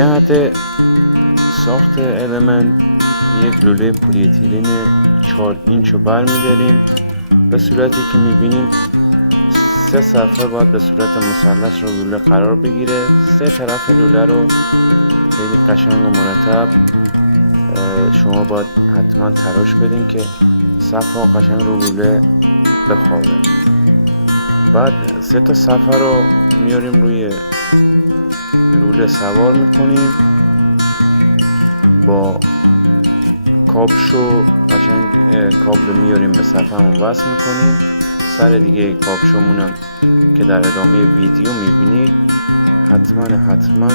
جهت ساخت المنت یک لوله پلی‌اتیلن 4 اینچ رو برمی‌داریم به صورتی که می‌بینیم 3 صفحه باید به صورت مثلث رو لوله قرار بگیره. 3 طرف لوله رو خیلی قشنگ و مرتب شما باید حتما تلاش بدین که صفحه قشنگ رو لوله بخوابه. بعد 3 تا صفحه رو میاریم روی لوله سوار میکنیم، با کابشو کاب رو میاریم به صفحه وصل میکنیم. سر دیگه کابشومونم که در ادامه ویدیو میبینید حتما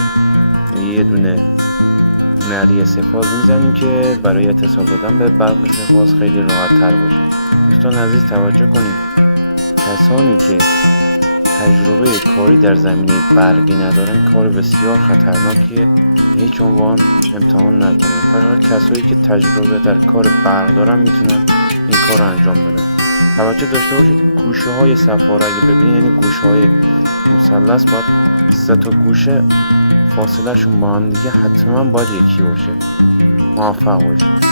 یه دونه نری استفاده میزنیم که برای اتصال دادن به برق استفاده خیلی راحت تر باشه. دوستان عزیز توجه کنید، کسانی که تجربه کاری در زمینه برقی ندارن کار بسیار خطرناکیه، هیچ عنوان امتحان نکنید. برای کسایی که تجربه در کار برق دارن میتونن این کار رو انجام بدن. توجه داشته باشید گوشه های صفحه رو اگه ببینید، گوشه های مثلث باید 3 تا گوشه فاصله شون با هم دیگه حتما باید یکی باشه. موفق باشید.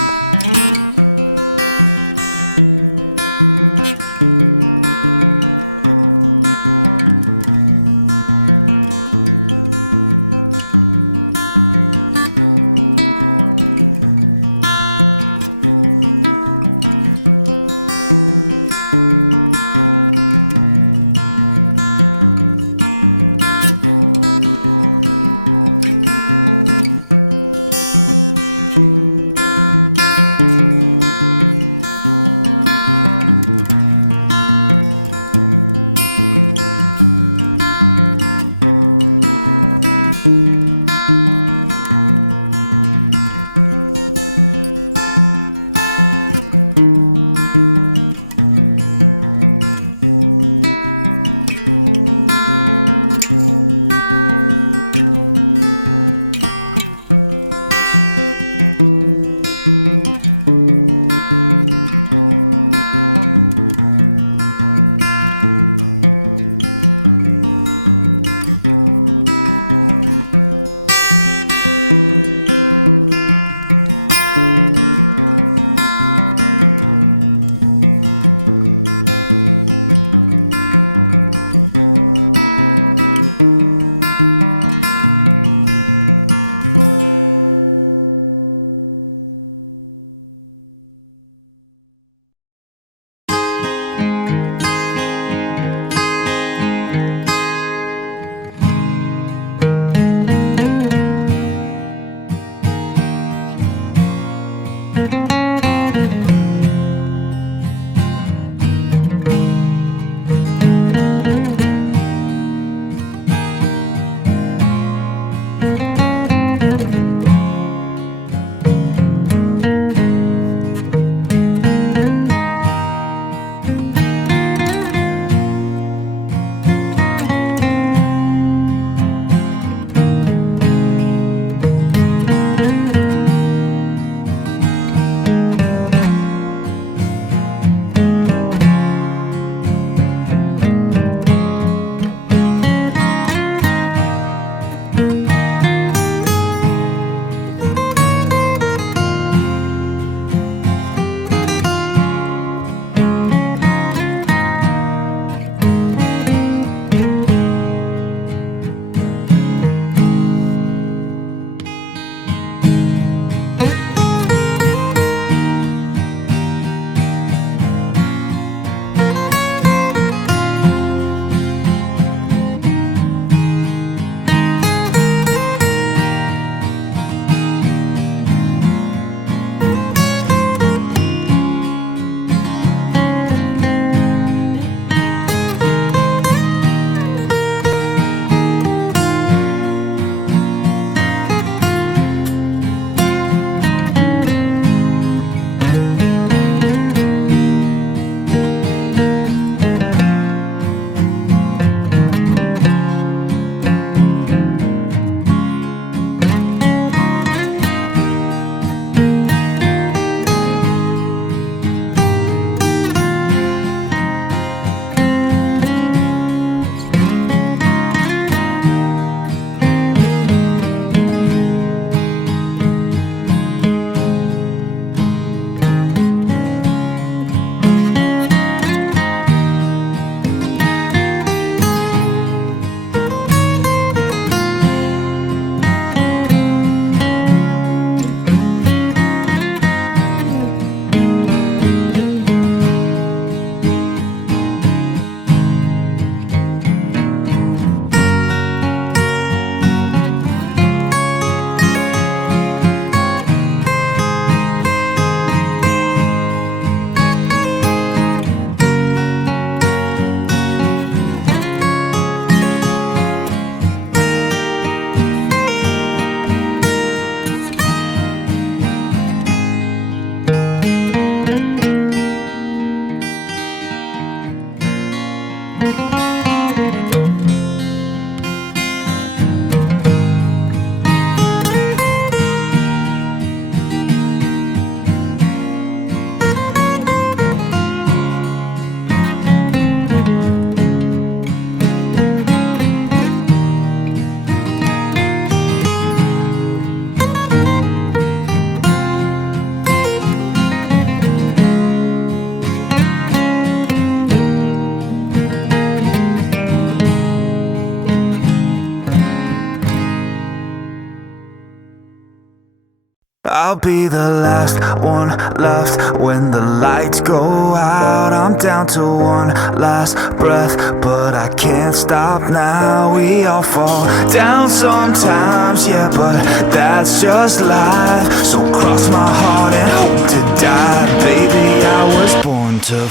I'll be the last one left when the lights go out. I'm down to one last breath, but I can't stop now. We all fall down sometimes, yeah, but that's just life. So cross my heart and hope to die. Baby, I was born to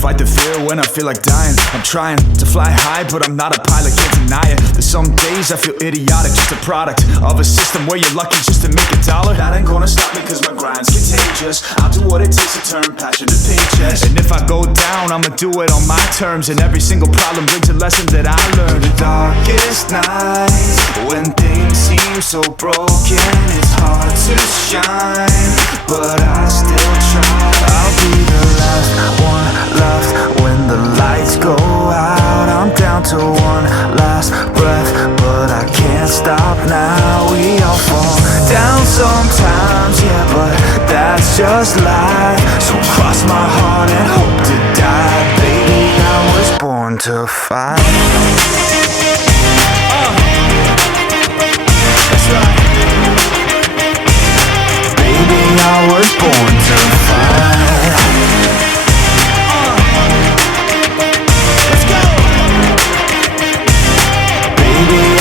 fight the fear when I feel like dying. I'm trying to fly high, but I'm not a pilot, can't deny it. There's some days I feel idiotic, just a product of a system where you're lucky just to make a dollar. That ain't gonna stop me cause my grind's contagious. I'll do what it takes to turn passion to paychecks. And if I go down, I'ma do it on my terms. And every single problem brings a lesson that I learned. The darkest nights, when things seem so broken, it's hard to shine, but I still try. I'll be the last one left when the lights go out. I'm down to one last breath, but I can't stop now. We all fall down sometimes, yeah, but that's just life. So cross my heart and hope to die. Baby, I was born to fight. Baby, I was born to fight.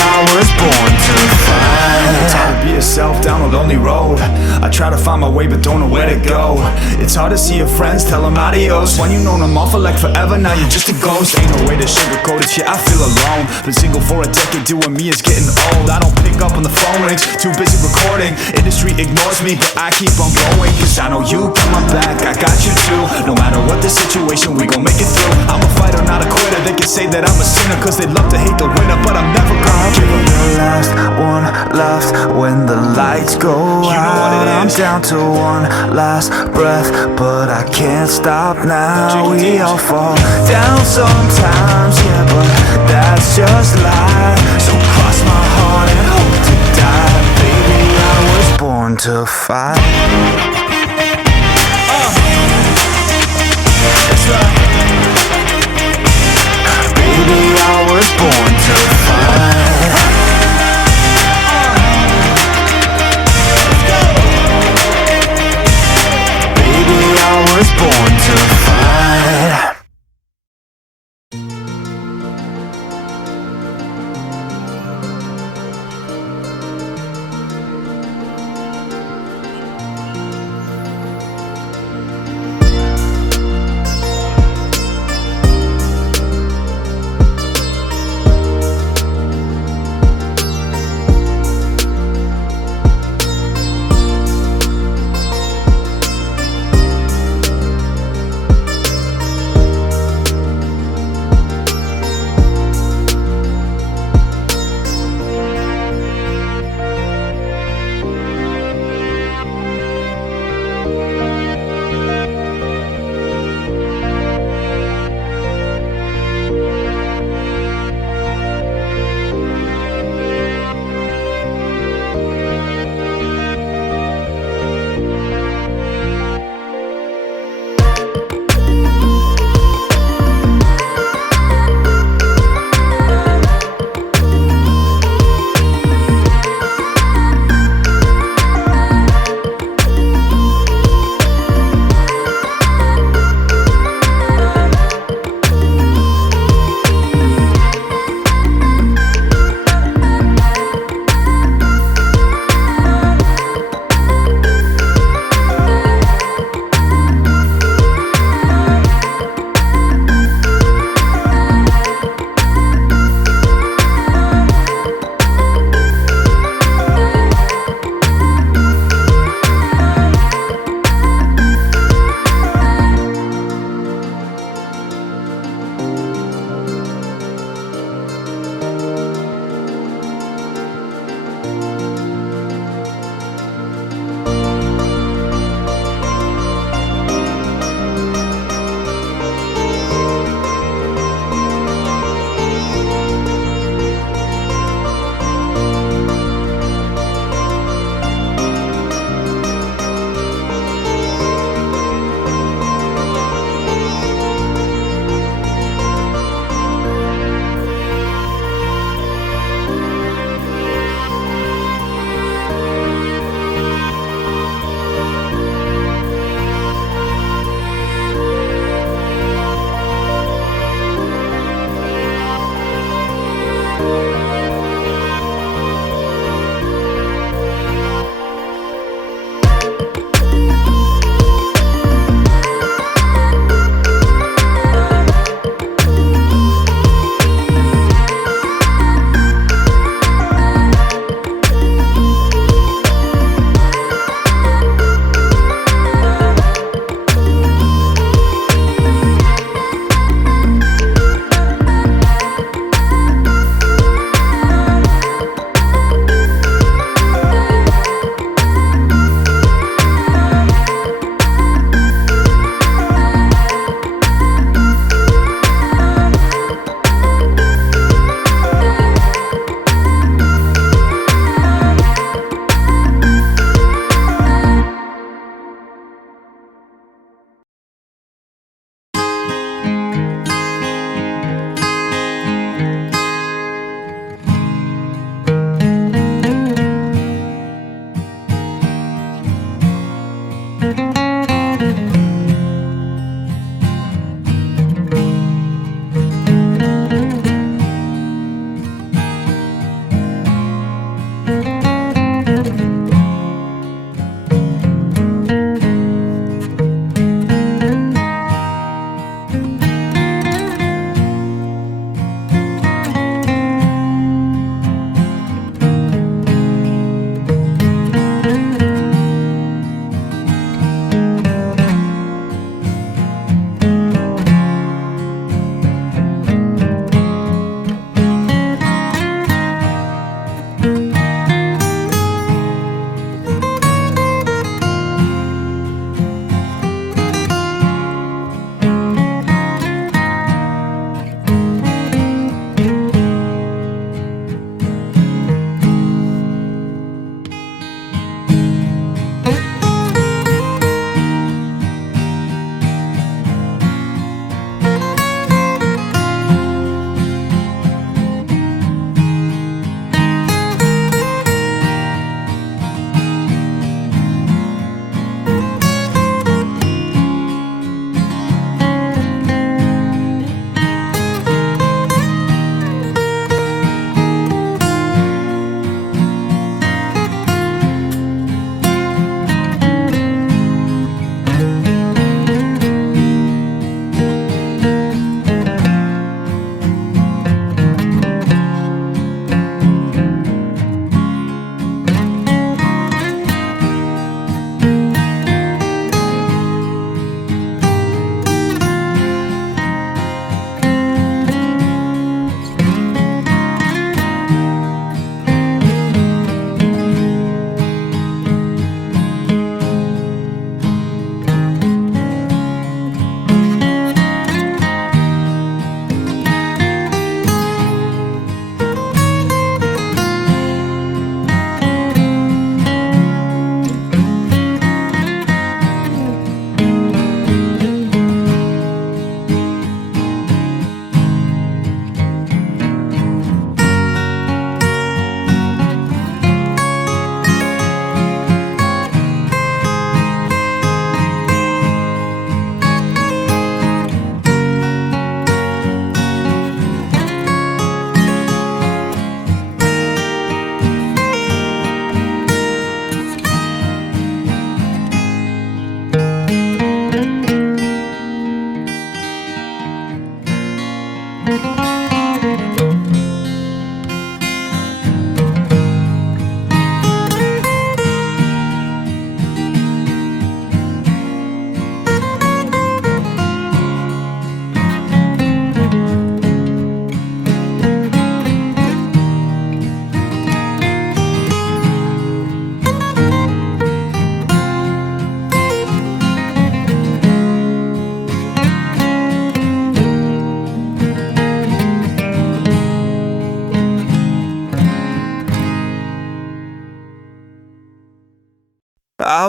I was born to fight. It's hard to be yourself down a lonely road. I try to find my way but don't know where to go. It's hard to see your friends, tell them adios. When you known them all for like forever, now you're just a ghost. Ain't no way to sugarcoat it, yeah, I feel alone. Been single for a decade, doing me is getting old. I don't pick up when the phone rings, too busy recording. Industry ignores me, but I keep on going. Cause I know you got my back, I got you too. No matter what the situation, we gon' make it through. I'm a fighter, not a quitter. They can say that I'm a sinner cause they love to hate the winner, but I'm never gonna give up. The last one left when the lights go out. I'm down to one last breath, but I can't stop now. We all fall down sometimes, yeah, but that's just life. So cross my heart and hope to die. Baby, I was born to fight. Baby, I was born to fight. I was born to fight.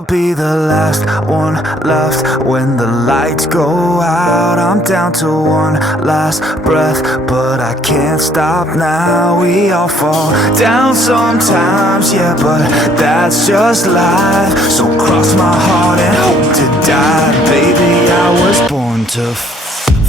I'll be the last one left when the lights go out. I'm down to one last breath, but I can't stop now. We all fall down sometimes, yeah, but that's just life. So cross my heart and hope to die. Baby, I was born to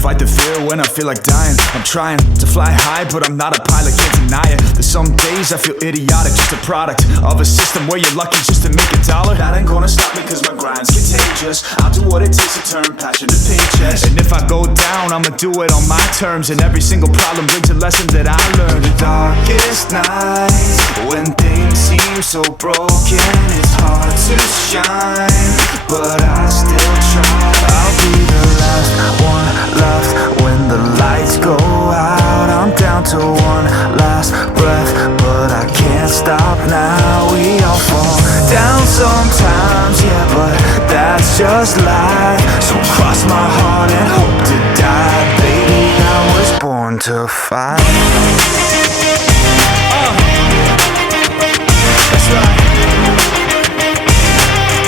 fight the fear when I feel like dying. I'm trying to fly high, but I'm not a pilot, can't deny it. There's some days I feel idiotic, just a product of a system where you're lucky just to make a dollar. That ain't gonna stop me cause my grind's contagious. I'll do what it takes to turn passion to paychecks. And if I go down, I'ma do it on my terms. And every single problem brings a lesson that I learned. The darkest nights, when things seem so broken, it's hard to shine, but I still try. I'll be the last one left when the lights go out. I'm down to one last breath, but I can't stop now. We all fall down sometimes, yeah, but that's just life. So cross my heart and hope to die. Baby, I was born to fight.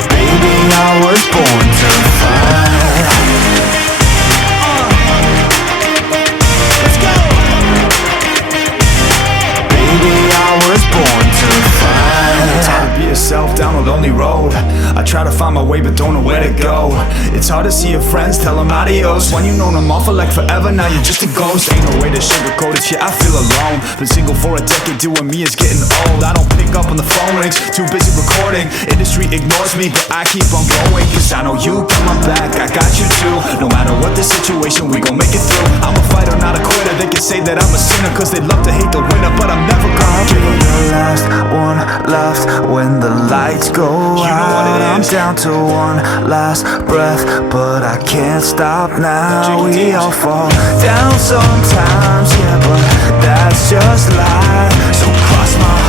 Baby, I was born to fight. Yourself down a lonely road. I try to find my way but don't know where to go. It's hard to see your friends, tell them adios. When you known them all for like forever, now you're just a ghost. Ain't no way to sugarcoat it, yeah, I feel alone. Been single for a decade, doing me is getting old. I don't pick up when the phone rings, too busy recording. Industry ignores me, but I keep on going, cause I know you got my back, I got you too. No matter what the situation, we gon' make it through. I'm a fighter, not a quitter. They can say that I'm a sinner, cause they love to hate the winner, but I'm never gonna give up. The last one left when the lights go out. I'm down to one last breath, but I can't stop now. We all fall down sometimes, yeah, but that's just life. So cross my